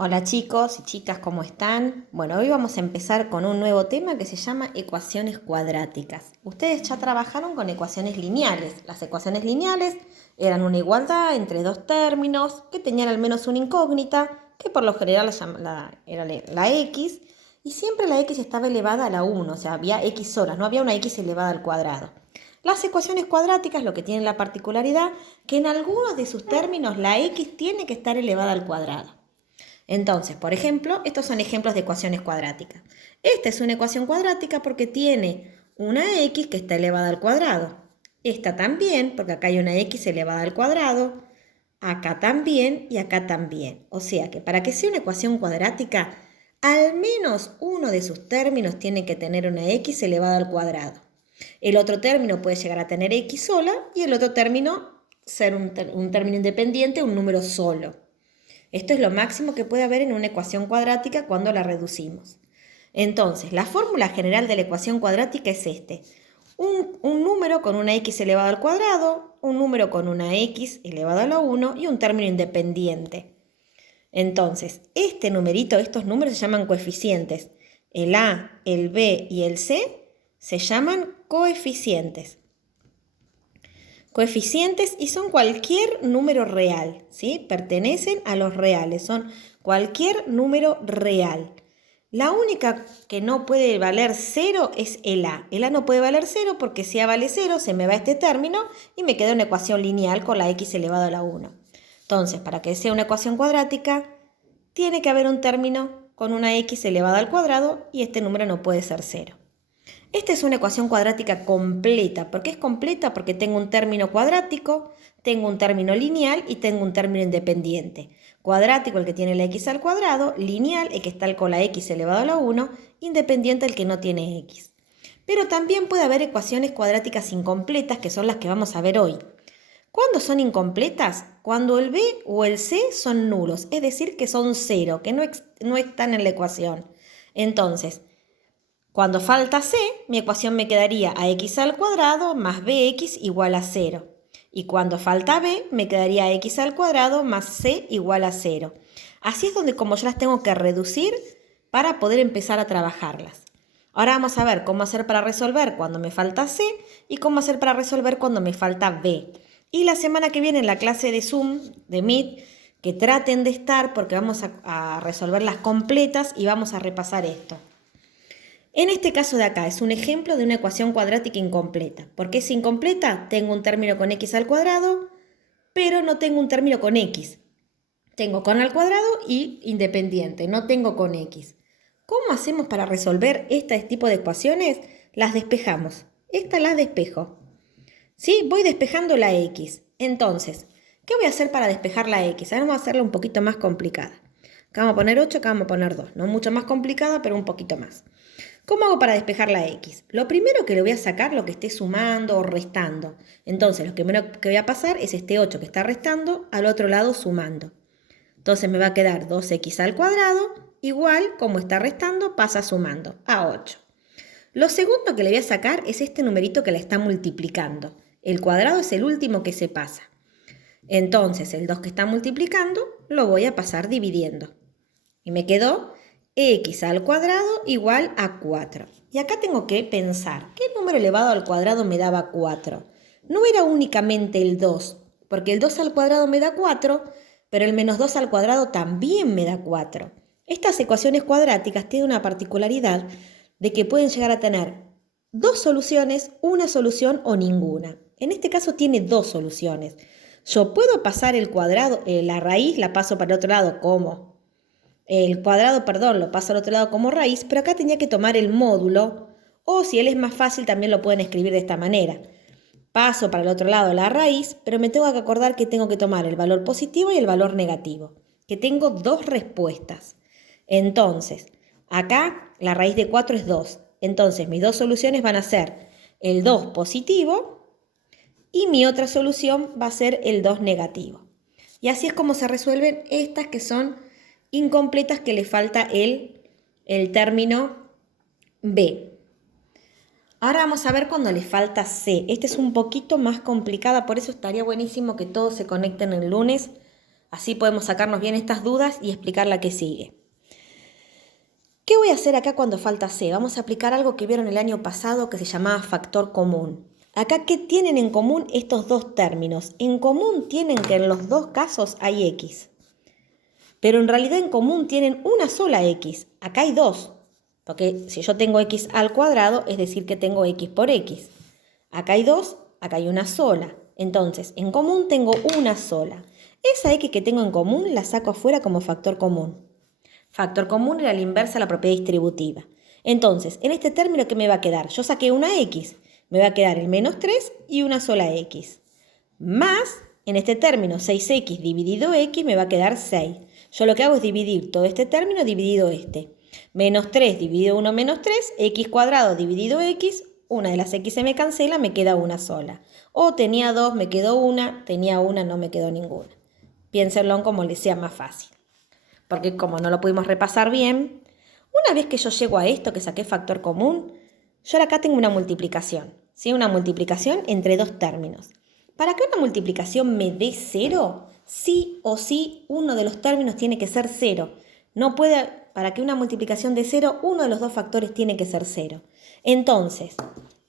Hola chicos y chicas, ¿cómo están? Bueno, hoy vamos a empezar con un nuevo tema que se llama ecuaciones cuadráticas. Ustedes ya trabajaron con ecuaciones lineales. Las ecuaciones lineales eran una igualdad entre dos términos que tenían al menos una incógnita, que por lo general era la x, y siempre la x estaba elevada a la 1, o sea, había x solas, no había una x elevada al cuadrado. Las ecuaciones cuadráticas lo que tienen la particularidad que en algunos de sus términos la x tiene que estar elevada al cuadrado. Entonces, por ejemplo, estos son ejemplos de ecuaciones cuadráticas. Esta es una ecuación cuadrática porque tiene una x que está elevada al cuadrado. Esta también, porque acá hay una x elevada al cuadrado. Acá también y acá también. O sea que para que sea una ecuación cuadrática, al menos uno de sus términos tiene que tener una x elevada al cuadrado. El otro término puede llegar a tener x sola y el otro término ser un término independiente, un número solo. Esto es lo máximo que puede haber en una ecuación cuadrática cuando la reducimos. Entonces, la fórmula general de la ecuación cuadrática es este. Un número con una x elevado al cuadrado, un número con una x elevado a la 1 y un término independiente. Entonces, este numerito, estos números se llaman coeficientes. El a, el b y el c se llaman coeficientes. Coeficientes y son cualquier número real, ¿sí? Pertenecen a los reales, son cualquier número real. La única que no puede valer 0 es el a. El a no puede valer 0 porque si a vale 0 se me va este término y me queda una ecuación lineal con la x elevado a la 1. Entonces, para que sea una ecuación cuadrática, tiene que haber un término con una x elevada al cuadrado y este número no puede ser 0. Esta es una ecuación cuadrática completa. ¿Por qué es completa? Porque tengo un término cuadrático, tengo un término lineal y tengo un término independiente. Cuadrático el que tiene la x al cuadrado, lineal el que está con la x elevado a la 1, independiente el que no tiene x. Pero también puede haber ecuaciones cuadráticas incompletas, que son las que vamos a ver hoy. ¿Cuándo son incompletas? Cuando el b o el c son nulos, es decir, que son cero, que no están en la ecuación. Entonces, cuando falta c, mi ecuación me quedaría ax al cuadrado más bx igual a 0. Y cuando falta b, me quedaría x al cuadrado más c igual a 0. Así es donde como yo las tengo que reducir para poder empezar a trabajarlas. Ahora vamos a ver cómo hacer para resolver cuando me falta c y cómo hacer para resolver cuando me falta b. Y la semana que viene en la clase de Zoom, de Meet, que traten de estar porque vamos a resolverlas completas y vamos a repasar esto. En este caso de acá es un ejemplo de una ecuación cuadrática incompleta. ¿Por qué es incompleta? Tengo un término con x al cuadrado, pero no tengo un término con x. Tengo con al cuadrado y independiente, no tengo con x. ¿Cómo hacemos para resolver este tipo de ecuaciones? Las despejamos. Esta la despejo. ¿Sí? Voy despejando la x. Entonces, ¿qué voy a hacer para despejar la x? Ahora vamos a hacerla un poquito más complicada. Acá vamos a poner 8, acá vamos a poner 2. No mucho más complicada, pero un poquito más. ¿Cómo hago para despejar la x? Lo primero que le voy a sacar lo que esté sumando o restando. Entonces, lo primero que voy a pasar es este 8 que está restando al otro lado sumando. Entonces me va a quedar 2x al cuadrado igual, como está restando, pasa sumando a 8. Lo segundo que le voy a sacar es este numerito que la está multiplicando. El cuadrado es el último que se pasa. Entonces, el 2 que está multiplicando lo voy a pasar dividiendo. Y me quedó x al cuadrado igual a 4. Y acá tengo que pensar, ¿qué número elevado al cuadrado me daba 4? No era únicamente el 2, porque el 2 al cuadrado me da 4, pero el menos 2 al cuadrado también me da 4. Estas ecuaciones cuadráticas tienen una particularidad de que pueden llegar a tener dos soluciones, una solución o ninguna. En este caso tiene dos soluciones. Yo puedo pasar el cuadrado, la raíz la paso para el otro lado como el cuadrado, perdón, lo paso al otro lado como raíz, pero acá tenía que tomar el módulo, o si él es más fácil también lo pueden escribir de esta manera. Paso para el otro lado la raíz, pero me tengo que acordar que tengo que tomar el valor positivo y el valor negativo, que tengo dos respuestas. Entonces, acá la raíz de 4 es 2. Entonces, mis dos soluciones van a ser el 2 positivo y mi otra solución va a ser el 2 negativo. Y así es como se resuelven estas que son incompletas, que le falta el término B. Ahora vamos a ver cuando le falta C. Este es un poquito más complicada, por eso estaría buenísimo que todos se conecten el lunes Así podemos sacarnos bien estas dudas y explicar la que sigue. ¿Qué voy a hacer acá cuando falta C? Vamos a aplicar algo que vieron el año pasado que se llamaba factor común. Acá, ¿qué tienen en común estos dos términos? En común tienen que en los dos casos hay X. Pero en realidad en común tienen una sola X. Acá hay dos. Porque si yo tengo X al cuadrado, es decir que tengo X por X. Acá hay dos, acá hay una sola. Entonces, en común tengo una sola. Esa X que tengo en común la saco afuera como factor común. Factor común era la inversa a la propiedad distributiva. Entonces, en este término, ¿qué me va a quedar? Yo saqué una X. Me va a quedar el menos 3 y una sola X. Más, en este término, 6X dividido X me va a quedar 6. Yo lo que hago es dividir todo este término dividido este. Menos 3 dividido 1 menos 3, X cuadrado dividido X. Una de las X se me cancela, me queda una sola. O tenía 2, me quedó una. Tenía una, no me quedó ninguna. Piénsenlo como les sea más fácil. Porque como no lo pudimos repasar bien, una vez que yo llego a esto, que saqué factor común, yo acá tengo una multiplicación, ¿sí? Una multiplicación entre dos términos. Para que una multiplicación me dé 0, sí o sí uno de los términos tiene que ser 0. No puede, para que una multiplicación dé 0, uno de los dos factores tiene que ser 0. Entonces,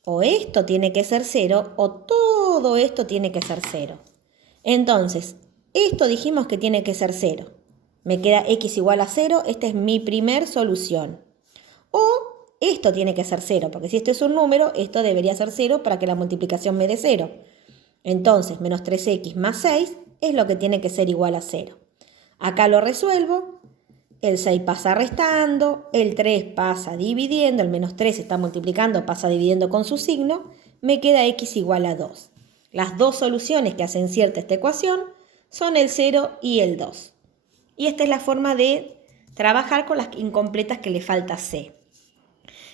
o esto tiene que ser 0 o todo esto tiene que ser 0. Entonces, esto dijimos que tiene que ser 0. Me queda X igual a 0, esta es mi primer solución. O esto tiene que ser 0, porque si esto es un número, esto debería ser 0 para que la multiplicación me dé 0. Entonces, menos 3X más 6 es lo que tiene que ser igual a 0. Acá lo resuelvo, el 6 pasa restando, el 3 pasa dividiendo, el menos 3 está multiplicando, pasa dividiendo con su signo, me queda X igual a 2. Las dos soluciones que hacen cierta esta ecuación son el 0 y el 2. Y esta es la forma de trabajar con las incompletas que le falta C.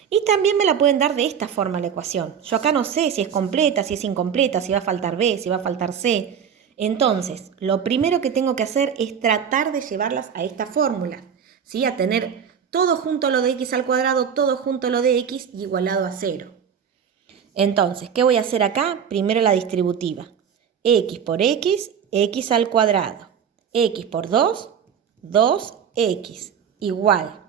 Y también me la pueden dar de esta forma la ecuación. Yo acá no sé si es completa, si es incompleta, si va a faltar B, si va a faltar C. Entonces, lo primero que tengo que hacer es tratar de llevarlas a esta fórmula, ¿sí? A tener todo junto a lo de X al cuadrado, todo junto a lo de X igualado a 0. Entonces, ¿qué voy a hacer acá? Primero la distributiva. X por X, X al cuadrado. X por 2, 2x igual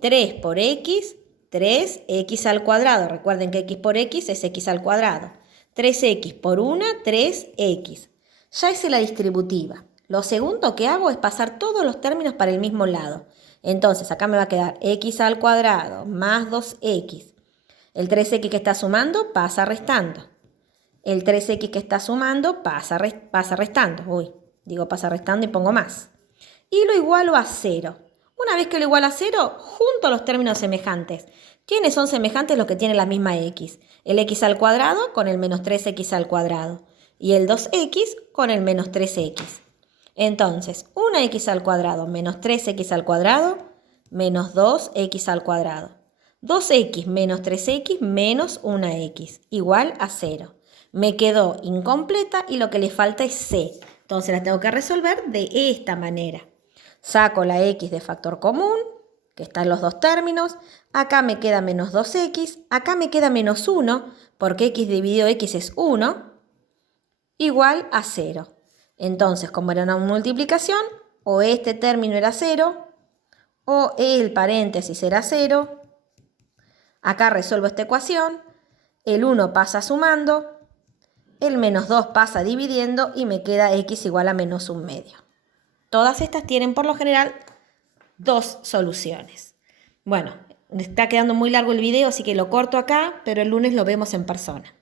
3 por x, 3x al cuadrado. Recuerden que x por x es x al cuadrado. 3x por 1, 3x. Ya hice la distributiva. Lo segundo que hago es pasar todos los términos para el mismo lado. Entonces acá me va a quedar x al cuadrado más 2x. El 3x que está sumando pasa restando. El 3x que está sumando pasa restando. Pasa restando y pongo más. Y lo igualo a 0. Una vez que lo igualo a 0, junto a los términos semejantes. ¿Quiénes son semejantes? Los que tienen la misma x. El x al cuadrado con el menos 3x al cuadrado. Y el 2x con el menos 3x. Entonces, 1x al cuadrado menos 3x al cuadrado menos 2x al cuadrado. 2x menos 3x menos 1x igual a 0. Me quedó incompleta y lo que le falta es c. Entonces la tengo que resolver de esta manera. Saco la x de factor común, que está en los dos términos. Acá me queda menos 2x. Acá me queda menos 1, porque x dividido x es 1, igual a 0. Entonces, como era una multiplicación, o este término era 0, o el paréntesis era 0. Acá resuelvo esta ecuación. El 1 pasa sumando. El menos 2 pasa dividiendo y me queda x igual a menos 1/2. Todas estas tienen por lo general dos soluciones. Bueno, está quedando muy largo el video, así que lo corto acá, pero el lunes lo vemos en persona.